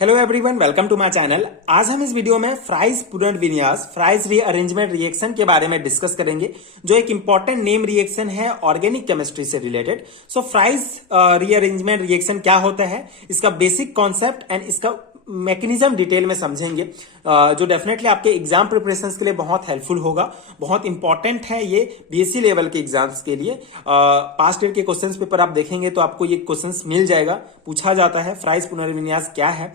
Hello everyone, welcome to my channel. आज हम इस वीडियो में फ्राइज पुनर्विन्यास फ्राइज रीअरेंजमेंट रिएक्शन के बारे में डिस्कस करेंगे, जो एक इंपॉर्टेंट नेम रिएक्शन है ऑर्गेनिक केमिस्ट्री से related. So Fries rearrangement reaction क्या होता है, इसका बेसिक कॉन्सेप्ट एंड इसका मैकेनिज्म डिटेल में समझेंगे, जो डेफिनेटली आपके एग्जाम प्रिपरेशंस के लिए बहुत हेल्पफुल होगा। बहुत इंपॉर्टेंट है ये बीएससी लेवल के एग्जाम्स के लिए। पास्ट ईयर के क्वेश्चंस पेपर आप देखेंगे तो आपको ये क्वेश्चंस मिल जाएगा, पूछा जाता है फ्राइज पुनर्विन्यास क्या है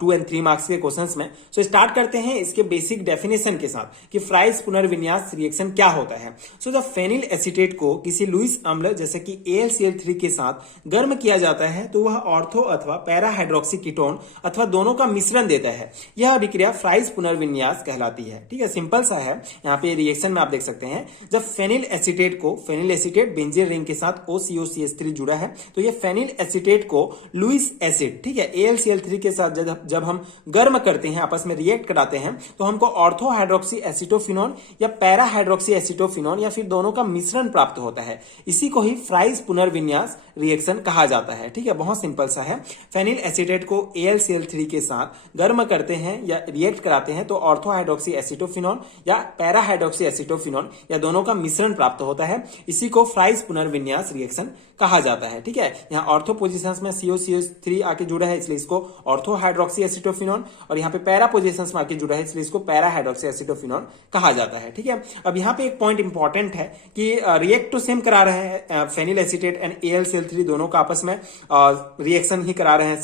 2 और 3 मार्क्स के क्वेश्चंस में। सो स्टार्ट करते हैं इसके बेसिक डेफिनेशन के साथ कि फ्राइज पुनर्विन्यास रिएक्शन क्या होता है। सो जब फेनिल एसीटेट को किसी लुईस अम्ल जैसे कि AlCl3 के साथ गर्म किया जाता है तो वह ऑर्थो अथवा पैरा हाइड्रोक्सी कीटोन अथवा दोनों का मिश्रण देता है। यह अभिक्रिया फ्राइज पुनर्विन्यास कहलाती है। ठीक है, सिंपल सा है। यहाँ पे रिएक्शन में आप देख सकते हैं, जब फेनिल एसीटेट को फेनिल एसीटेट बेंजीन रिंग के साथ OCOCH3 जुड़ा है तो ये फेनिल एसीटेट को लुईस एसिड, ठीक है, AlCl3 के साथ जब हम गर्म करते हैं, आपस में रिएक्ट कराते हैं तो हमको ऑर्थो हाइड्रोक्सी एसिटोफिनोन या पैरा हाइड्रोक्सी एसिटोफिनोन या फिर दोनों का मिश्रण प्राप्त होता है। इसी को ही फ्राइज पुनर्विन्यास रिएक्शन कहा जाता है। ठीक है, बहुत सिंपल सा है। फेनिल एसीटेट को AlCl3 के साथ गर्म करते हैं या रिएक्ट कराते हैं तो ऑर्थो हाइड्रोक्सी एसिटोफिनोन या पैरा हाइड्रोक्सी एसिटोफिनोन या दोनों का मिश्रण प्राप्त होता है। इसी को फ्राइज पुनर्विन्यास रिएक्शन कहा जाता है। ठीक है, यहाँ ऑर्थो पोजीशंस में COCH3 आके जुड़ा है इसलिए इसको ऑर्थो हाइड्रोक्सी एसिटोफिनोन, और यहाँ पे पैरा पोजीशंस में आके जुड़ा है इसलिए इसको पैरा हाइड्रोक्सी एसिटोफिनोन कहा जाता है। ठीक है, अब यहाँ पे एक पॉइंट इंपॉर्टेंट है कि रिएक्ट तो सेम करा रहे हैं, फेनिल एसीटेट एंड AlCl3 दोनों का आपस में रिएक्शन ही करा रहे हैं,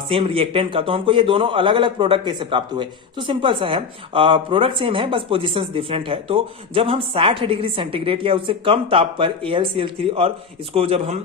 सेम रिएक्टेंट का। तो हमको ये दोनों अलग अलग प्रोडक्ट कैसे प्राप्त हुए, तो सिंपल सा है, प्रोडक्ट सेम है, बस पोजीशंस डिफरेंट है। तो जब हम 60 डिग्री सेंटीग्रेड या उससे कम ताप पर AlCl3 और इसको जब हम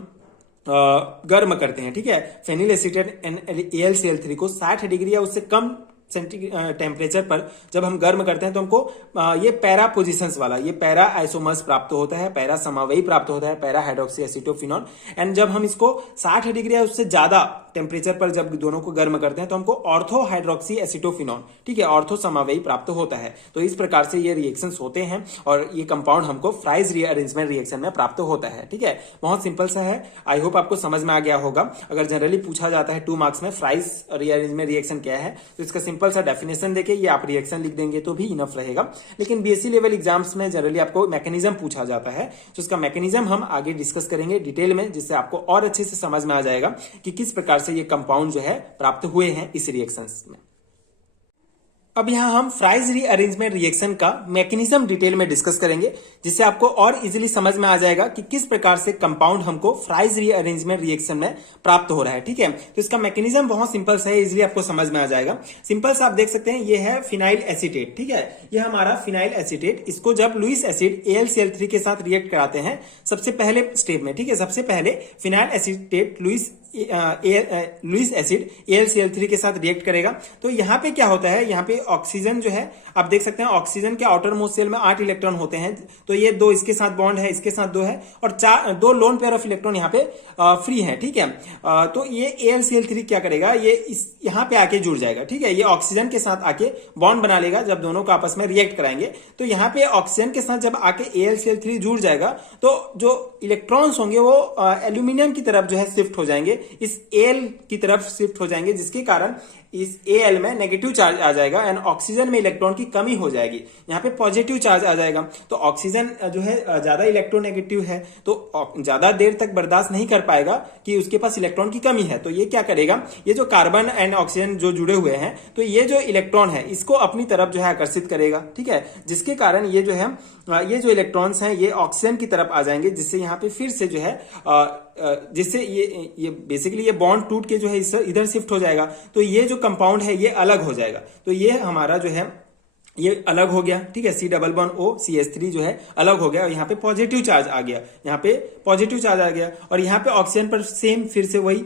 गर्म करते हैं, ठीक है, फेनिल एसीटेट एंड AlCl3 को 60 डिग्री या उससे कम टेम्परेचर पर जब हम गर्म करते हैं तो हमको ये पैरा पोजीशंस वाला ये पैरा आइसोमर्स प्राप्त होता है, पैरा समवायी प्राप्त होता है, पैरा हाइड्रोक्सी एसिटोफिनोन। एंड जब हम इसको 60 डिग्री या उससे ज्यादा टेम्परेचर पर जब दोनों को गर्म करते हैं तो हमको ऑर्थो हाइड्रोक्सी एसिटोफिनोन, ठीक है, ऑर्थो समवायी प्राप्त होता है। तो इस प्रकार से ये रिएक्शंस होते हैं और ये कंपाउंड हमको फ्राइज रीअरेंजमेंट रिएक्शन में प्राप्त होता है। ठीक है, बहुत सिंपल सा है। आई होप आपको समझ में आ गया होगा। अगर जनरली पूछा जाता है 2 मार्क्स में फ्राइज रीअरेंजमेंट सिचुएशन क्या है तो इसका सिंपल सा डेफिनेशन देके ये आप रिएक्शन लिख देंगे तो भी इनफ रहेगा। लेकिन बीएससी लेवल एग्जाम्स में जनरली आपको मैकेनिज्म पूछा जाता है, तो इसका मैकेनिज्म हम आगे डिस्कस करेंगे डिटेल में, जिससे आपको और अच्छे से समझ में आ जाएगा कि किस प्रकार से ये कंपाउंड जो है प्राप्त हुए हैं इस रिएक्शंस में। अब यहां हम फ्राइज रीअरेंजमेंट रिएक्शन का मैकेनिज्म डिटेल में डिस्कस करेंगे, जिससे आपको और इजीली समझ में आ जाएगा कि किस प्रकार से कंपाउंड हमको फ्राइज रीअरेंजमेंट रिएक्शन में प्राप्त हो रहा है। ठीक है, तो इसका मैकेनिज्म बहुत सिंपल सा है, इजीली आपको समझ में आ जाएगा। सिंपल सा आप देख सकते हैं, ये है फिनाइल एसीटेट। ठीक है, ये हमारा फिनाइल एसीटेट, इसको जब लुईस एसिड AlCl3 के साथ रिएक्ट कराते हैं सबसे पहले स्टेप में, ठीक है, सबसे पहले phenyl acetate Lewis acid AlCl3 के साथ रिएक्ट करेगा। तो यहाँ पे क्या होता है, यहाँ पे ऑक्सीजन जो है आप देख सकते हैं, ऑक्सीजन के आउटर मोस्ट शेल में 8 इलेक्ट्रॉन होते हैं, तो ये 2 इसके साथ बॉन्ड है, इसके साथ 2 है, और 2 लोन पेयर ऑफ इलेक्ट्रॉन यहाँ पे फ्री है। ठीक है, तो ये AlCl3 क्या करेगा, ये यहाँ पे आके जुड़ जाएगा। ठीक है, ये ऑक्सीजन के साथ आके बॉन्ड बना लेगा जब दोनों को आपस में रिएक्ट कराएंगे। तो यहाँ पे ऑक्सीजन के साथ जब आके AlCl3 जुड़ जाएगा तो जो इलेक्ट्रॉन्स होंगे वो एल्यूमिनियम की तरफ जो है शिफ्ट हो जाएंगे, इस Al की तरफ शिफ्ट हो जाएंगे, जिसके कारण इस Al में नेगेटिव चार्ज आ जाएगा एंड ऑक्सीजन में इलेक्ट्रॉन की कमी हो जाएगी, यहाँ पे पॉजिटिव चार्ज आ जाएगा। तो ऑक्सीजन जो है ज्यादा इलेक्ट्रोनेगेटिव है, तो ज्यादा देर तक बर्दाश्त नहीं कर पाएगा कि उसके पास इलेक्ट्रॉन की कमी है। तो ये क्या करेगा, ये जो कार्बन एंड ऑक्सीजन जो जुड़े हुए हैं, तो ये जो इलेक्ट्रॉन है इसको अपनी तरफ जो है आकर्षित करेगा। ठीक है, जिसके कारण ये जो है ये जो इलेक्ट्रॉन्स हैं ये ऑक्सीजन की तरफ आ जाएंगे, जिससे यहाँ पे फिर से जो है जिससे ये बेसिकली ये बॉन्ड टूट के जो है इधर शिफ्ट हो जाएगा। तो ये जो कंपाउंड है ये अलग हो जाएगा। तो ये हमारा जो है ये अलग हो गया। ठीक है, C++OCH3 जो है अलग हो गया और यहाँ पे पॉजिटिव चार्ज आ गया, यहाँ पे पॉजिटिव चार्ज आ गया, और यहाँ पे ऑक्सीजन पर सेम फिर से वही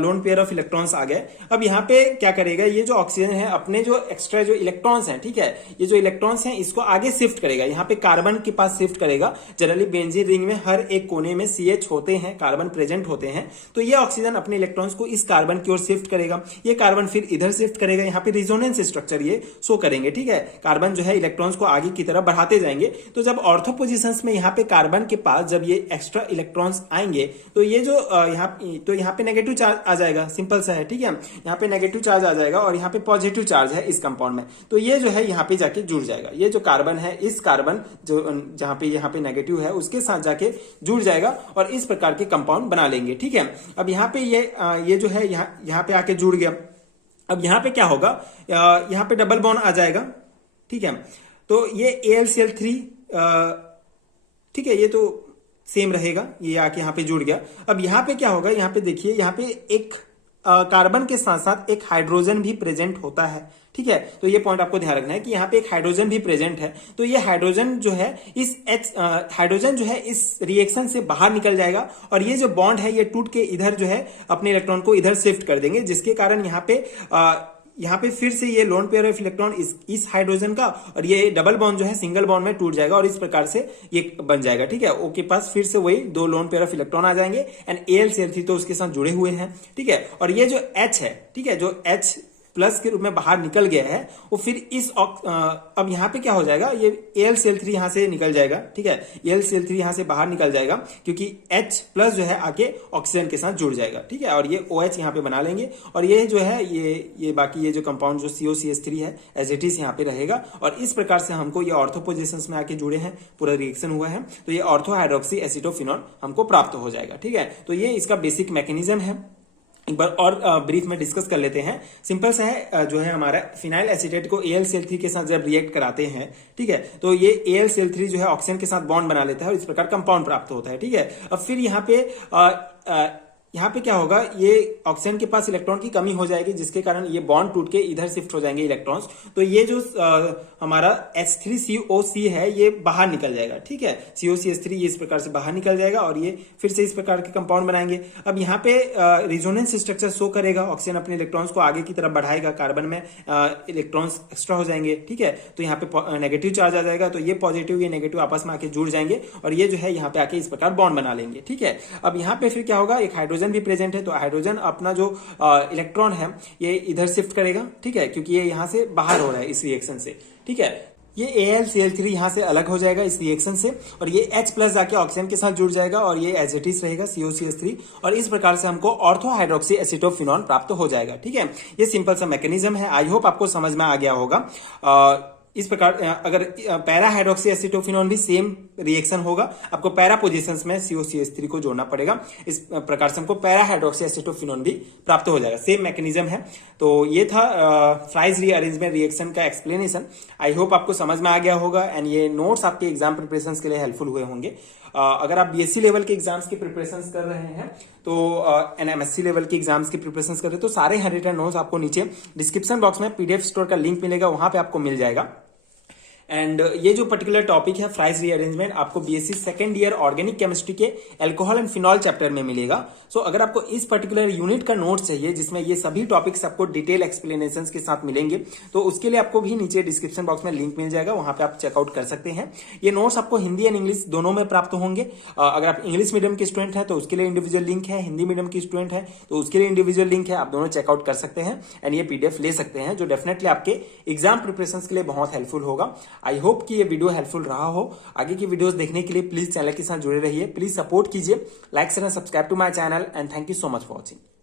लोन पेयर ऑफ इलेक्ट्रॉन्स आ गए। अब यहाँ पे क्या करेगा, ये जो ऑक्सीजन है अपने जो एक्स्ट्रा जो इलेक्ट्रॉन्स हैं, ठीक है, ये जो इलेक्ट्रॉन्स हैं इसको आगे शिफ्ट करेगा, यहाँ पे कार्बन के पास शिफ्ट करेगा। जनरली बेंजीन रिंग में हर एक कोने में CH होते हैं, कार्बन प्रेजेंट होते हैं, तो ये ऑक्सीजन अपने इलेक्ट्रॉन्स को इस कार्बन की ओर शिफ्ट करेगा, ये कार्बन फिर इधर शिफ्ट करेगा। यहाँ पे रिजोनेंस स्ट्रक्चर ये शो करेंगे। ठीक है, कार्बन जो है इलेक्ट्रॉन्स को आगे की तरफ बढ़ाते जाएंगे। तो जब ऑर्थो पोजीशंस में यहाँ पे कार्बन के पास जब ये एक्स्ट्रा इलेक्ट्रॉन्स आएंगे तो ये जो यहाँ पे नेगेटिव चार्ज आ जाएगा, सिंपल सा है, ठीक है। यहाँ पे नेगेटिव चार्ज आ जाएगा और यहाँ पे पॉजिटिव चार्ज है इस कंपाउंड में, तो ये जो है यहाँ पे जाके जुड़ जाएगा। ये जो कार्बन है इस कार्बन जो यहाँ पे नेगेटिव है उसके साथ जाके जुड़ जाएगा और इस प्रकार के कंपाउंड बना लेंगे, ठीक है। अब यहाँ पे ये जो है यहाँ पे आके जुड़ गया। अब यहाँ पे क्या होगा, यहाँ पे डबल बॉन्ड आ जाएगा, ठीक है। तो ये AlCl3, ठीक है, ये तो सेम रहेगा, ये आके यहाँ पे जुड़ गया। अब यहाँ पे क्या होगा, यहाँ पे देखिए, यहाँ पे एक कार्बन के साथ साथ एक हाइड्रोजन भी प्रेजेंट होता है, ठीक है। तो ये पॉइंट आपको ध्यान रखना है कि यहाँ पे एक हाइड्रोजन भी प्रेजेंट है। तो ये हाइड्रोजन जो है हाइड्रोजन जो है इस रिएक्शन से बाहर निकल जाएगा और ये जो बॉन्ड है ये टूट के इधर जो है अपने इलेक्ट्रॉन को इधर शिफ्ट कर देंगे, जिसके कारण यहाँ पे फिर से ये लोन पेयर ऑफ इलेक्ट्रॉन इस हाइड्रोजन का और ये डबल बॉन्ड जो है सिंगल बॉन्ड में टूट जाएगा और इस प्रकार से ये बन जाएगा, ठीक है। O के पास फिर से वही दो लोन पेयर ऑफ इलेक्ट्रॉन आ जाएंगे एंड AlCl3 तो उसके साथ जुड़े हुए हैं, ठीक है। और ये जो H है, ठीक है, जो H प्लस के रूप में बाहर निकल गया है वो फिर अब यहाँ पे क्या हो जाएगा, ये AlCl3 यहाँ से निकल जाएगा, ठीक है। AlCl3 यहाँ से बाहर निकल जाएगा क्योंकि H प्लस जो है आके ऑक्सीजन के साथ जुड़ जाएगा, ठीक है। और ये OH यहाँ पे बना लेंगे और ये जो है ये बाकी ये जो कंपाउंड जो COCH3 है एज इट इज यहाँ पे रहेगा और इस प्रकार से हमको ये ऑर्थो पोजीशंस में आके जुड़े हैं, पूरा रिएक्शन हुआ है, तो ये ऑर्थो हाइड्रोक्सी एसिटोफिनॉल हमको प्राप्त हो जाएगा, ठीक है। तो ये इसका बेसिक मैकेनिज्म है। एक बार और ब्रीफ में डिस्कस कर लेते हैं। सिंपल सा है, जो है हमारा फिनाइल एसीटेट को AlCl3 के साथ जब रिएक्ट कराते हैं, ठीक है, तो ये AlCl3 जो है ऑक्सीजन के साथ बॉन्ड बना लेता है और इस प्रकार कंपाउंड प्राप्त होता है, ठीक है। अब फिर यहाँ पे क्या होगा, ये ऑक्सीजन के पास इलेक्ट्रॉन की कमी हो जाएगी जिसके कारण ये बॉन्ड टूट के इधर शिफ्ट हो जाएंगे इलेक्ट्रॉन्स। तो ये जो हमारा H3COC है ये बाहर निकल जाएगा, ठीक है। COCH3 ये इस प्रकार से बाहर निकल जाएगा और ये फिर से इस प्रकार के कंपाउंड बनाएंगे। अब यहाँ पे रिजोनेंस स्ट्रक्चर शो करेगा, ऑक्सीजन अपने इलेक्ट्रॉन्स को आगे की तरफ बढ़ाएगा, कार्बन में इलेक्ट्रॉन्स एक्स्ट्रा हो जाएंगे, ठीक है। तो यहाँ पे नेगेटिव चार्ज आ जाएगा, तो ये पॉजिटिव ये नेगेटिव आपस में आके जुड़ जाएंगे और ये जो है यहाँ पे आके इस प्रकार बॉन्ड बना लेंगे, ठीक है। अब यहाँ पे फिर क्या होगा, एक हाइड्रोजन भी प्रेजेंट है, तो हाइड्रोजन अपना जो इलेक्ट्रॉन है ये इधर शिफ्ट करेगा, ठीक है, क्योंकि ये यहाँ से बाहर हो रहा है इस रिएक्शन से, ठीक है। ये AlCl3 यहाँ से अलग हो जाएगा इस रिएक्शन से और ये H प्लस जाके ऑक्सीजन के साथ जुड़ जाएगा और ये एज इट इज रहेगा COCH3 और इस प्रकार से हमको ऑर्थो हाइड्रोक्सी एसिटोफिनॉल प्राप्त हो जाएगा, ठीक है। ये सिंपल सा मैकेनिज्म है, आई होप आपको समझ में आ गया होगा। इस प्रकार अगर पैरा हाइड्रोक्सी एसिटोफिनॉल भी सेम रिएक्शन होगा, आपको पैरा पोजीशंस में COCH3 को जोड़ना पड़ेगा, इस प्रकार से हमको पैरा हाइड्रोक्सी एसिटोफिनॉल भी प्राप्त हो जाएगा, सेम मैकेनिज्म है। तो ये था फ्राइज रीअरेंजमेंट रिएक्शन का एक्सप्लेनेशन। आई होप आपको समझ में आ गया होगा एंड ये नोट्स आपके एग्जाम प्रिपरेशन के लिए हेल्पफुल हुए होंगे। अगर आप BSc लेवल के एग्जाम्स की प्रिपरेशन कर रहे हैं तो MSc लेवल के एग्जाम्स की प्रिपरेशन कर रहे हैं तो सारे रिटर्न नोट्स आपको नीचे डिस्क्रिप्शन बॉक्स में PDF स्टोर का लिंक मिलेगा, वहां पे आपको मिल जाएगा। एंड ये जो पर्टिकुलर टॉपिक है फ्राइज रीअरेंजमेंट आपको BSc second year organic chemistry के अल्कोहल एंड फिनॉल चैप्टर में मिलेगा। सो अगर आपको इस पर्टिकुलर यूनिट का नोट चाहिए जिसमें ये सभी टॉपिक्स आपको डिटेल एक्सप्लेनेशंस के साथ मिलेंगे तो उसके लिए आपको भी नीचे डिस्क्रिप्शन बॉक्स में लिंक मिल जाएगा, वहां पे आप चेकआउट कर सकते हैं। ये नोट्स आपको हिंदी एंड इंग्लिश दोनों में प्राप्त होंगे। अगर आप इंग्लिश मीडियम के स्टूडेंट है तो उसके लिए इंडिविजुअल लिंक है, हिंदी मीडियम की स्टूडेंट है तो उसके लिए इंडिविजुअल लिंक है, आप दोनों चेकआउट कर सकते हैं एंड ये PDF ले सकते हैं जो डेफिनेटली आपके एग्जाम प्रिपरेशन के लिए बहुत हेल्पफुल होगा। आई होप कि ये वीडियो हेल्पफुल रहा हो। आगे की वीडियोस देखने के लिए प्लीज चैनल के साथ जुड़े रहिए, प्लीज सपोर्ट कीजिए, like share and subscribe to my channel and thank you so much for watching.